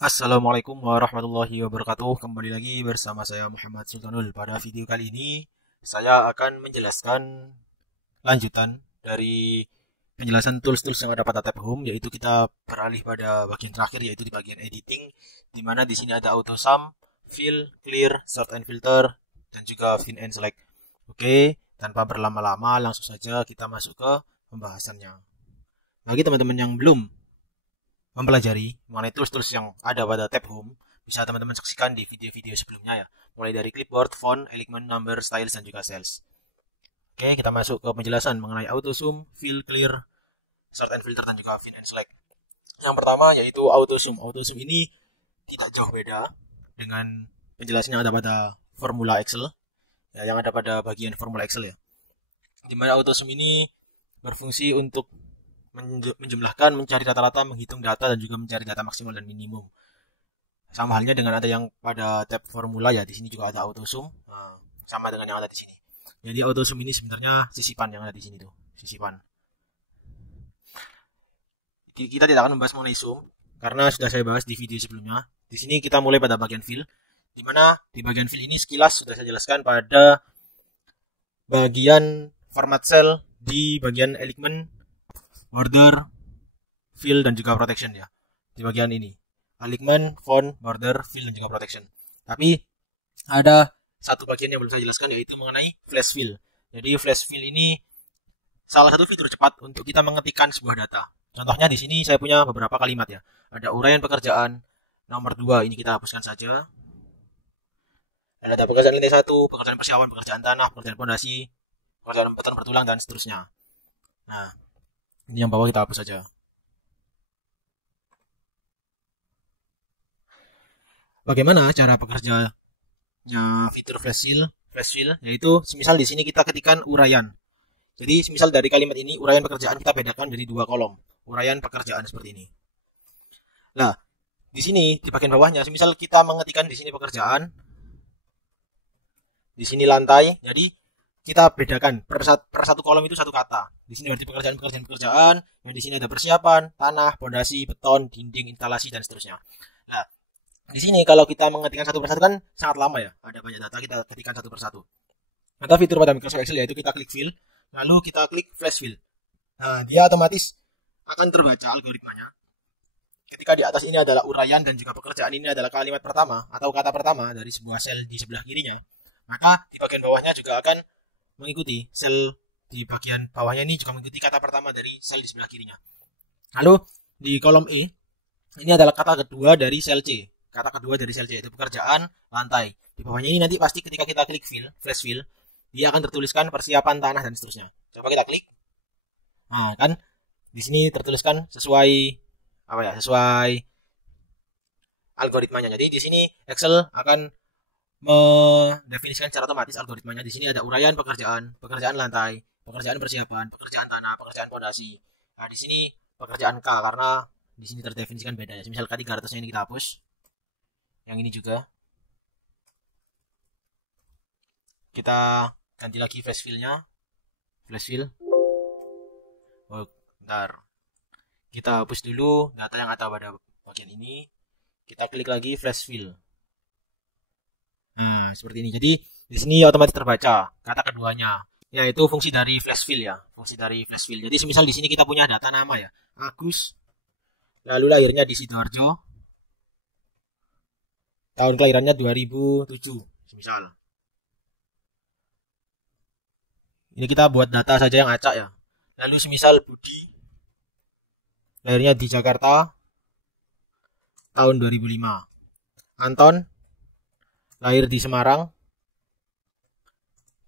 Assalamualaikum warahmatullahi wabarakatuh. Kembali lagi bersama saya Muhammad Sultanul. Pada video kali ini saya akan menjelaskan lanjutan dari penjelasan tools-tools yang ada pada tab home, yaitu kita beralih pada bagian terakhir, yaitu di bagian editing, di mana di sini ada auto sum, fill, clear, sort and filter, dan juga fin and select. Oke, tanpa berlama-lama langsung saja kita masuk ke pembahasannya. Bagi teman-teman yang belum mempelajari mengenai tools-tools yang ada pada tab home, bisa teman-teman saksikan di video-video sebelumnya ya, mulai dari clipboard, font, element, number, styles, dan juga cells. Oke, kita masuk ke penjelasan mengenai auto zoom, fill, clear, sort and filter, dan juga fin and select. Yang pertama yaitu auto zoom. Auto zoom ini tidak jauh beda dengan penjelasan yang ada pada formula Excel ya, yang ada pada bagian formula Excel ya, dimana auto zoom ini berfungsi untuk menjumlahkan, mencari rata-rata, menghitung data, dan juga mencari data maksimal dan minimum. Sama halnya dengan ada yang pada tab formula ya, di sini juga ada auto zoom. Nah, sama dengan yang ada di sini. Jadi auto zoom ini sebenarnya sisipan yang ada di sini tuh, sisipan. Kita tidak akan membahas mengenai zoom karena sudah saya bahas di video sebelumnya. Di sini kita mulai pada bagian fill, di mana di bagian fill ini sekilas sudah saya jelaskan pada bagian format cell di bagian element, border, fill, dan juga protection ya. Di bagian ini, alignment, font, border, fill, dan juga protection. Tapi ada satu bagian yang belum saya jelaskan, yaitu mengenai flash fill. Jadi flash fill ini salah satu fitur cepat untuk kita mengetikkan sebuah data. Contohnya di sini saya punya beberapa kalimat ya. Ada uraian pekerjaan nomor 2, ini kita hapuskan saja. Dan ada pekerjaan lantai 1, pekerjaan persiapan, pekerjaan tanah, pekerjaan fondasi, pekerjaan beton bertulang, dan seterusnya. Nah, ini yang bawah kita hapus saja. Bagaimana cara bekerjanya fitur flash fill? Yaitu semisal di sini kita ketikkan uraian. Jadi semisal dari kalimat ini uraian pekerjaan kita bedakan jadi 2 kolom. Uraian pekerjaan seperti ini. Nah, di sini di bagian bawahnya semisal kita mengetikkan di sini pekerjaan, di sini lantai. Jadi kita bedakan per satu kolom itu satu kata. Di sini berarti pekerjaan, yang di sini ada persiapan, tanah, fondasi, beton, dinding, instalasi, dan seterusnya. Nah, di sini kalau kita mengetikkan satu persatu kan sangat lama ya. Ada banyak data, kita ketikkan satu persatu. Ada fitur pada Microsoft Excel yaitu kita klik fill, lalu kita klik flash fill. Nah, dia otomatis akan terbaca algoritmanya. Ketika di atas ini adalah uraian dan juga pekerjaan ini adalah kalimat pertama atau kata pertama dari sebuah sel di sebelah kirinya, maka di bagian bawahnya juga akan mengikuti sel di bagian bawahnya ini juga mengikuti kata pertama dari sel di sebelah kirinya. Lalu di kolom E ini adalah kata kedua dari sel C. Kata kedua dari sel C yaitu pekerjaan lantai. Di bawahnya ini nanti pasti ketika kita klik fill, flash fill, dia akan tertuliskan persiapan tanah dan seterusnya. Coba kita klik. Nah, kan di sini tertuliskan sesuai sesuai algoritmanya. Jadi di sini Excel akan mendefinisikan secara otomatis algoritmanya. Di sini ada uraian pekerjaan, pekerjaan lantai, pekerjaan persiapan, pekerjaan tanah, pekerjaan fondasi. Nah, di sini pekerjaan K karena di sini terdefinisikan beda ya. Misal tadi garisnya ini kita hapus. Yang ini juga. Kita ganti lagi flash fill-nya. Flash fill. Oh, bentar. Kita hapus dulu data yang ada pada bagian ini. Kita klik lagi flash fill. Nah, seperti ini. Jadi di sini otomatis terbaca kata keduanya, yaitu fungsi dari flash fill ya. Fungsi dari flash fill. Jadi semisal di sini kita punya data nama ya, Agus. Lalu lahirnya di Sidoarjo. Tahun kelahirannya 2007, semisal. Ini kita buat data saja yang acak ya. Lalu semisal Budi lahirnya di Jakarta tahun 2005. Anton lahir di Semarang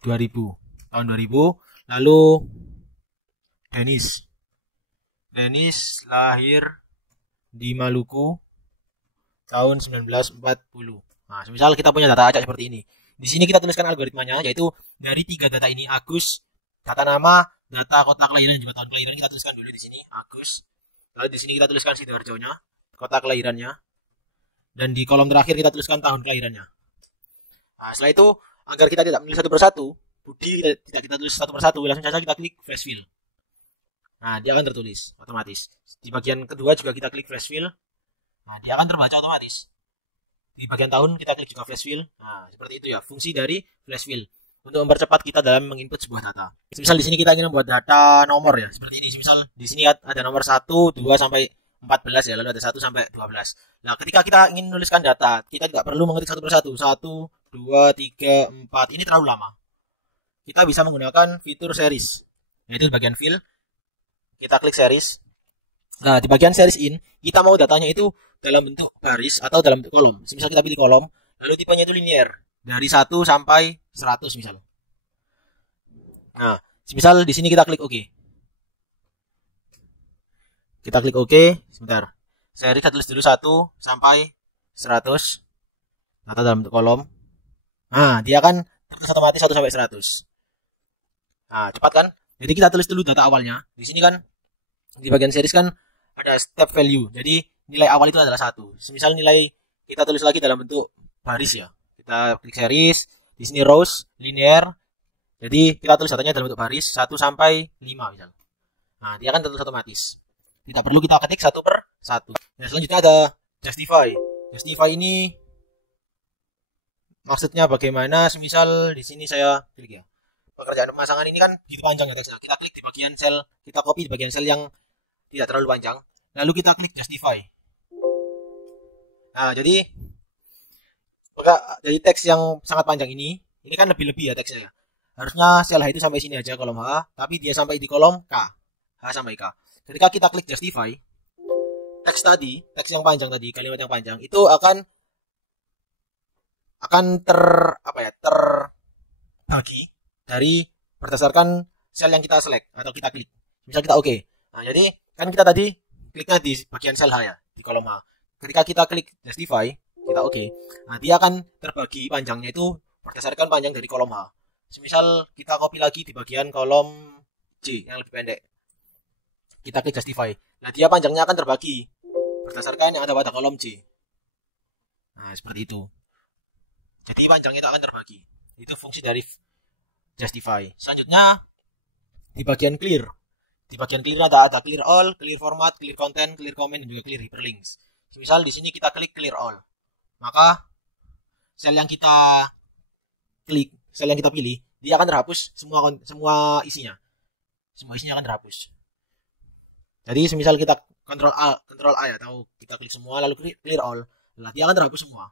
2000, tahun 2000. Lalu Dennis lahir di Maluku tahun 1940. Nah, misal kita punya data acak seperti ini. Di sini kita tuliskan algoritmanya, yaitu dari 3 data ini, Agus, data nama, data kota kelahiran, dan juga tahun kelahiran kita tuliskan dulu di sini, Agus. Lalu di sini kita tuliskan Sidoarjo-nya, kota kelahirannya, dan di kolom terakhir kita tuliskan tahun kelahirannya. Nah, setelah itu agar kita tidak menulis satu persatu, Budi tidak kita tulis satu persatu, langsung saja kita klik flash fill. Nah, dia akan tertulis otomatis. Di bagian kedua juga kita klik flash fill. Nah, dia akan terbaca otomatis. Di bagian tahun kita klik juga flash fill. Nah, seperti itu ya fungsi dari flash fill untuk mempercepat kita dalam menginput sebuah data. Misal di sini kita ingin membuat data nomor ya, seperti ini. Misal di sini ada nomor 1, 2 sampai 14 ya, lalu ada 1 sampai 12. Nah, ketika kita ingin menuliskan data, kita tidak perlu mengetik satu persatu. 1, 2, 3, 4. Ini terlalu lama. Kita bisa menggunakan fitur series. Yaitu di bagian fill, kita klik series. Nah, di bagian series in, kita mau datanya itu dalam bentuk baris atau dalam bentuk kolom. Misal kita pilih kolom, lalu tipenya itu linear. Dari 1 sampai 100 misal. Nah, misal di sini kita klik OK. Kita klik OK, sebentar. Series kita tulis dulu 1 sampai 100. Data dalam bentuk kolom. Nah, dia akan tertulis otomatis 1 sampai 100. Nah, cepat kan? Jadi kita tulis dulu data awalnya. Di sini kan di bagian series kan ada step value. Jadi nilai awal itu adalah 1. Semisal nilai kita tulis lagi dalam bentuk baris ya. Kita klik series, di sini rows, linear. Jadi kita tulis datanya dalam bentuk baris 1 sampai 5 misal. Nah, dia akan tertulis otomatis. Tidak perlu kita ketik satu per satu. Nah, selanjutnya ada justify. Justify ini maksudnya bagaimana? Semisal di sini saya klik ya. Pekerjaan pemasangan ini kan begitu panjang ya teksnya. Kita klik di bagian sel, kita copy di bagian sel yang tidak terlalu panjang. Lalu kita klik justify. Nah, jadi teks yang sangat panjang ini kan lebih-lebih ya teksnya. Harusnya sel H itu sampai sini aja kolom H, tapi dia sampai di kolom K. H sampai K. Ketika kita klik justify, teks yang panjang tadi, kalimat yang panjang itu akan terbagi dari berdasarkan sel yang kita select atau kita klik. Misal kita oke. Nah, jadi kan kita tadi kliknya di bagian sel H ya, di kolom H. Ketika kita klik justify, kita oke. Nah, dia akan terbagi panjangnya itu berdasarkan panjang dari kolom H. Semisal kita copy lagi di bagian kolom C yang lebih pendek. Kita klik justify. Nah, dia panjangnya akan terbagi berdasarkan yang ada pada kolom C. Nah, seperti itu. Jadi panjangnya itu akan terbagi. Itu fungsi dari justify. Selanjutnya di bagian clear. Di bagian clear ada clear all, clear format, clear content, clear comment, dan juga clear hyperlinks. Misal di sini kita klik clear all. Maka sel yang kita klik, sel yang kita pilih, dia akan terhapus semua isinya. Semua isinya akan terhapus. Jadi semisal kita Ctrl A ya, atau kita klik semua lalu clear all, nah, dia akan terhapus semua.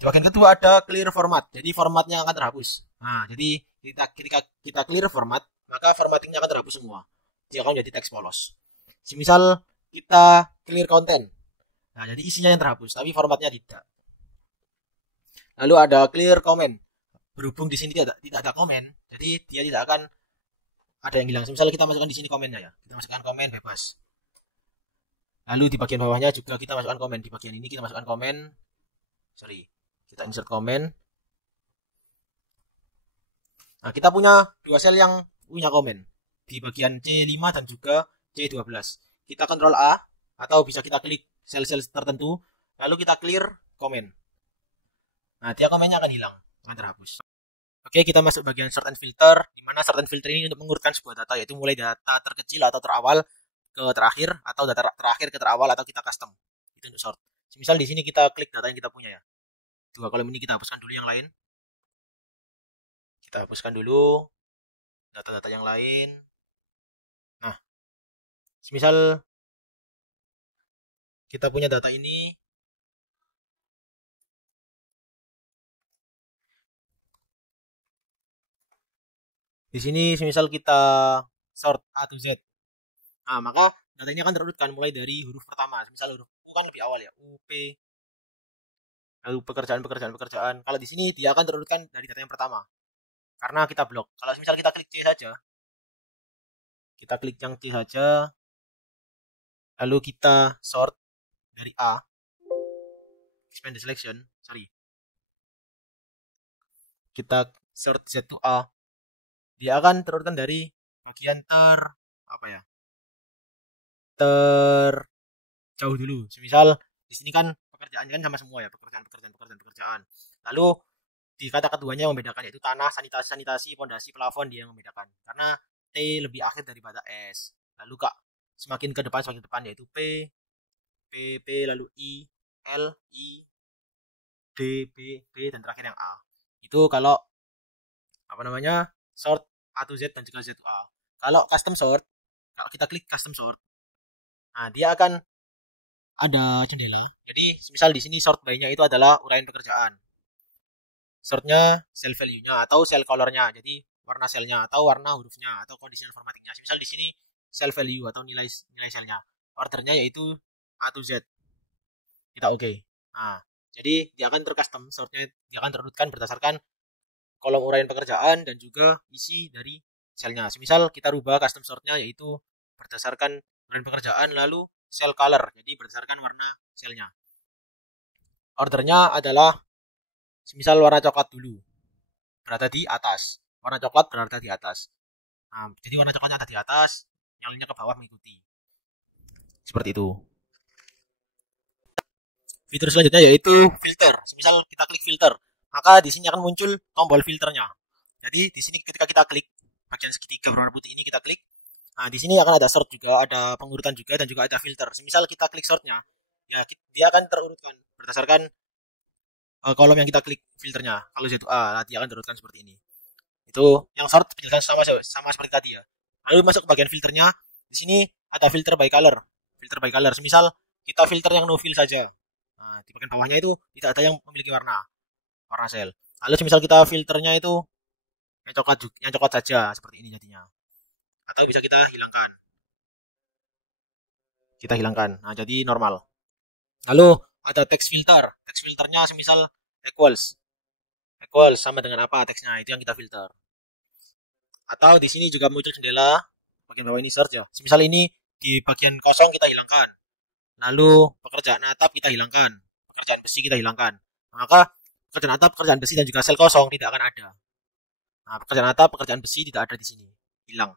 Di bagian kedua ada clear format. Jadi formatnya akan terhapus. Nah, jadi ketika kita clear format, maka formattingnya akan terhapus semua. Dia akan menjadi teks polos. Semisal kita clear content. Nah, jadi isinya yang terhapus, tapi formatnya tidak. Lalu ada clear comment. Berhubung di sini tidak ada komen, jadi dia tidak akan ada yang hilang. Misalnya kita masukkan di sini komennya ya. Kita masukkan komen bebas. Lalu di bagian bawahnya juga kita masukkan komen. Di bagian ini kita masukkan komen. Kita insert komen. Nah, kita punya dua sel yang punya komen. Di bagian C5 dan juga C12. Kita Ctrl A atau bisa kita klik sel-sel tertentu, lalu kita clear komen. Nah, dia komennya akan hilang, akan terhapus. Oke, kita masuk bagian sort and filter, di mana sort and filter ini untuk mengurutkan sebuah data, yaitu mulai data terkecil atau terawal ke terakhir, atau data terakhir ke terawal, atau kita custom. Itu untuk sort. Misal di sini kita klik data yang kita punya ya. Dua kolom ini kita hapuskan dulu yang lain. Kita hapuskan dulu data-data yang lain. Nah, misal kita punya data ini. Di sini misal kita sort A to Z. Nah, maka datanya akan terurutkan mulai dari huruf pertama. Misal huruf U kan lebih awal ya, U, P. Lalu pekerjaan. Kalau di sini dia akan terurutkan dari data yang pertama. Karena kita blok. Kalau misal kita klik C saja. Kita klik yang C saja. Lalu kita sort dari A. Expand the selection. Kita sort Z to A. Dia akan terurutkan dari bagian terjauh dulu. Misal di sini kan pekerjaan kan sama semua ya, pekerjaan. Lalu di kata keduanya yang membedakan yaitu tanah, sanitasi, pondasi, plafon, dia yang membedakan. Karena T lebih akhir daripada S. Lalu semakin ke depan yaitu P. P, P, lalu I, L, I, D, B, B, dan terakhir yang A. Itu kalau apa namanya sort A to Z dan juga Z to A. Kalau custom sort, kalau kita klik custom sort, nah dia akan ada jendela. Jadi misal di sini sort by-nya itu adalah uraian pekerjaan. Sortnya cell value-nya atau cell color-nya. Jadi warna selnya atau warna hurufnya atau conditional formatting-nya. Misal di sini cell value atau nilai selnya. Ordernya yaitu A to Z. Kita oke. Nah, jadi dia akan tercustom sortnya, dia akan terurutkan berdasarkan kolom uraian pekerjaan dan juga isi dari selnya. Misal kita rubah custom sortnya yaitu berdasarkan uraian pekerjaan lalu cell color, jadi berdasarkan warna selnya. Ordernya adalah misal warna coklat dulu, berada di atas. Warna coklat berada di atas. Nah, jadi warna coklatnya ada di atas, yang lainnya ke bawah mengikuti. Seperti itu. Fitur selanjutnya yaitu filter. Misal kita klik filter, maka di sini akan muncul tombol filternya. Jadi di sini ketika kita klik bagian segitiga berwarna putih ini kita klik, nah di sini akan ada sort juga, ada pengurutan juga dan juga ada filter. Misal kita klik sortnya, ya dia akan terurutkan berdasarkan kolom yang kita klik filternya. Kalau Z2A, dia akan terurutkan seperti ini. Itu yang sort penjelasan sama seperti tadi ya. Lalu masuk ke bagian filternya. Di sini ada filter by color. Filter by color. Misal kita filter yang no fill saja. Nah, di bagian bawahnya itu tidak ada yang memiliki warna sel. Lalu misal kita filternya itu yang coklat saja seperti ini jadinya. Atau bisa kita hilangkan. Kita hilangkan. Nah, jadi normal. Lalu ada text filter. Text filternya semisal equals sama dengan apa teksnya, itu yang kita filter. Atau di sini juga muncul jendela bagian bawah ini search ya. Semisal ini di bagian kosong kita hilangkan. Lalu pekerjaan atap kita hilangkan. Pekerjaan besi kita hilangkan. Maka pekerjaan atap, pekerjaan besi dan juga sel kosong tidak akan ada. Nah, pekerjaan atap, pekerjaan besi tidak ada di sini. Hilang.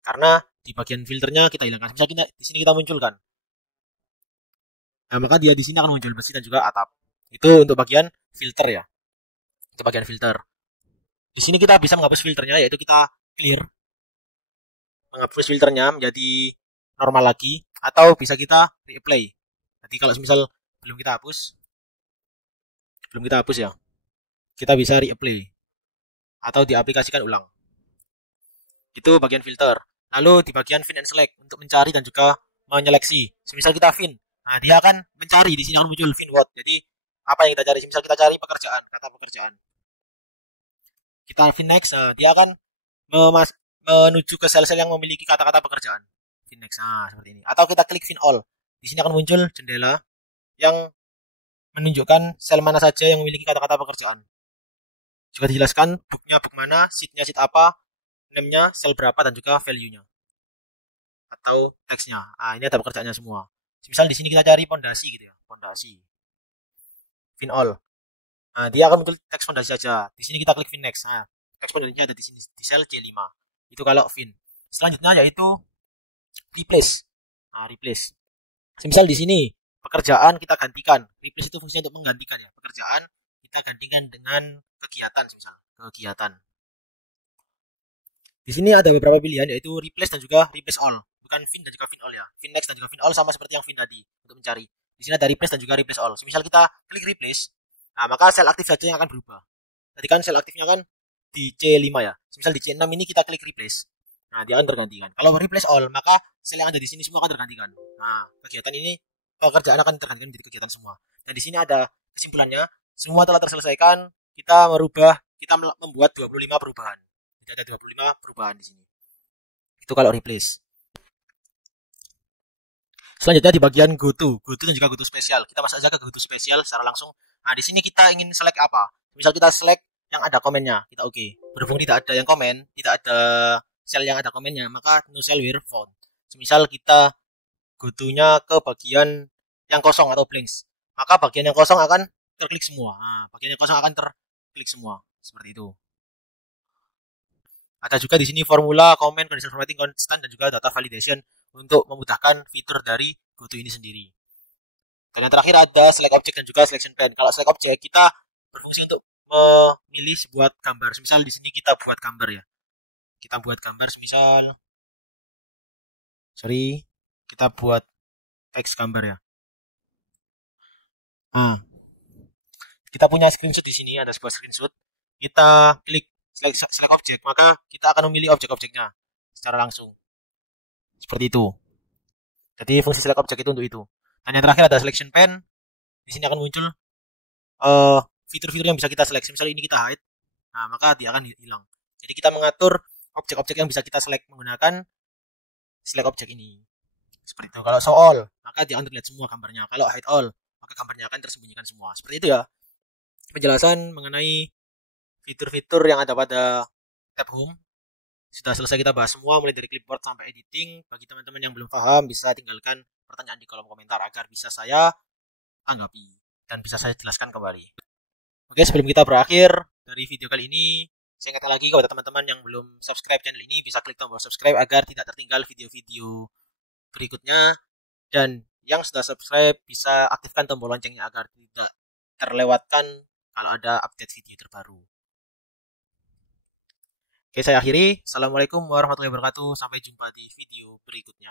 Karena di bagian filternya kita hilangkan. Misal kita di sini kita munculkan. Nah, maka dia di sini akan muncul besi dan juga atap. Itu untuk bagian filter ya. Itu bagian filter. Di sini kita bisa menghapus filternya, yaitu kita clear. Menghapus filternya menjadi normal lagi. Atau bisa kita reapply. Jadi kalau misal belum kita hapus ya, kita bisa reapply. Atau diaplikasikan ulang. Itu bagian filter. Lalu di bagian fin and select untuk mencari dan juga menyeleksi. Semisal kita fin, nah dia akan mencari, di sini akan muncul fin what. Jadi apa yang kita cari? Misal kita cari pekerjaan, kata pekerjaan. Kita fin next, dia akan menuju ke sel-sel yang memiliki kata-kata pekerjaan. Fin next, nah seperti ini. Atau kita klik fin all. Di sini akan muncul jendela yang menunjukkan sel mana saja yang memiliki kata-kata pekerjaan. Juga dijelaskan booknya book mana, sheetnya sheet apa, name-nya sel berapa dan juga value-nya. Atau teksnya. Ah, ini ada pekerjaannya semua. Misal di sini kita cari pondasi gitu ya, pondasi. Fin all. Nah, dia akan muncul teks pondasi saja. Di sini kita klik fin next. Nah, teks pondasinya ada di sini di sel C5. Itu kalau fin. Selanjutnya yaitu replace. Nah, replace. Misal di sini pekerjaan kita gantikan. Replace itu fungsinya untuk menggantikan ya. Pekerjaan kita gantikan dengan kegiatan misal. Kegiatan. Di sini ada beberapa pilihan yaitu replace dan juga replace all. Bukan fin dan juga fin all ya. Fin next dan juga fin all sama seperti yang fin tadi untuk mencari. Di sini ada replace dan juga replace all. Misal kita klik replace, nah maka sel aktif saja yang akan berubah. Tadi kan sel aktifnya kan di C5 ya. Misal di C6 ini kita klik replace. Nah, dia akan tergantikan. Kalau replace all, maka sel yang ada di sini semua akan tergantikan. Nah, kegiatan ini pekerjaan akan tergantikan menjadi kegiatan semua. Dan di sini ada kesimpulannya, semua telah terselesaikan. Kita membuat 25 perubahan. Jadi ada 25 perubahan di sini. Itu kalau replace. Selanjutnya di bagian goto dan juga goto spesial. Kita masuk aja ke goto spesial secara langsung. Nah, di sini kita ingin select apa? Misal kita select yang ada komennya, kita oke. Berhubung tidak ada yang komen, tidak ada sel yang ada komennya, maka no cell were found. Misal kita gotonya ke bagian yang kosong atau blanks, maka bagian yang kosong akan terklik semua. Nah, bagian yang kosong akan terklik semua. Seperti itu. Ada juga di sini formula, comment, conditional formatting, constant, dan juga data validation untuk memudahkan fitur dari goto ini sendiri. Dan yang terakhir ada select object dan juga selection plan. Kalau select object kita berfungsi untuk memilih sebuah gambar. Misal di sini kita buat gambar ya. Kita buat gambar kita buat teks gambar ya. Nah, kita punya screenshot di sini, ada sebuah screenshot. Kita klik select object, maka kita akan memilih objek-objeknya secara langsung. Seperti itu. Jadi fungsi select object itu untuk itu. Dan yang terakhir ada selection pen. Di sini akan muncul fitur-fitur yang bisa kita seleksi. Misalnya ini kita hide, nah maka dia akan hilang. Jadi kita mengatur objek-objek yang bisa kita select menggunakan select object ini. Seperti itu. Kalau show all, maka dia akan terlihat semua gambarnya. Kalau hide all, maka gambarnya akan tersembunyikan semua. Seperti itu ya. Penjelasan mengenai fitur-fitur yang ada pada tab home. Sudah selesai kita bahas semua, mulai dari clipboard sampai editing. Bagi teman-teman yang belum paham, bisa tinggalkan pertanyaan di kolom komentar agar bisa saya tanggapi dan bisa saya jelaskan kembali. Oke, sebelum kita berakhir dari video kali ini, saya ingatkan lagi kepada teman-teman yang belum subscribe channel ini, bisa klik tombol subscribe agar tidak tertinggal video-video berikutnya. Dan yang sudah subscribe, bisa aktifkan tombol loncengnya agar tidak terlewatkan kalau ada update video terbaru. Oke, saya akhiri. Assalamualaikum warahmatullahi wabarakatuh. Sampai jumpa di video berikutnya.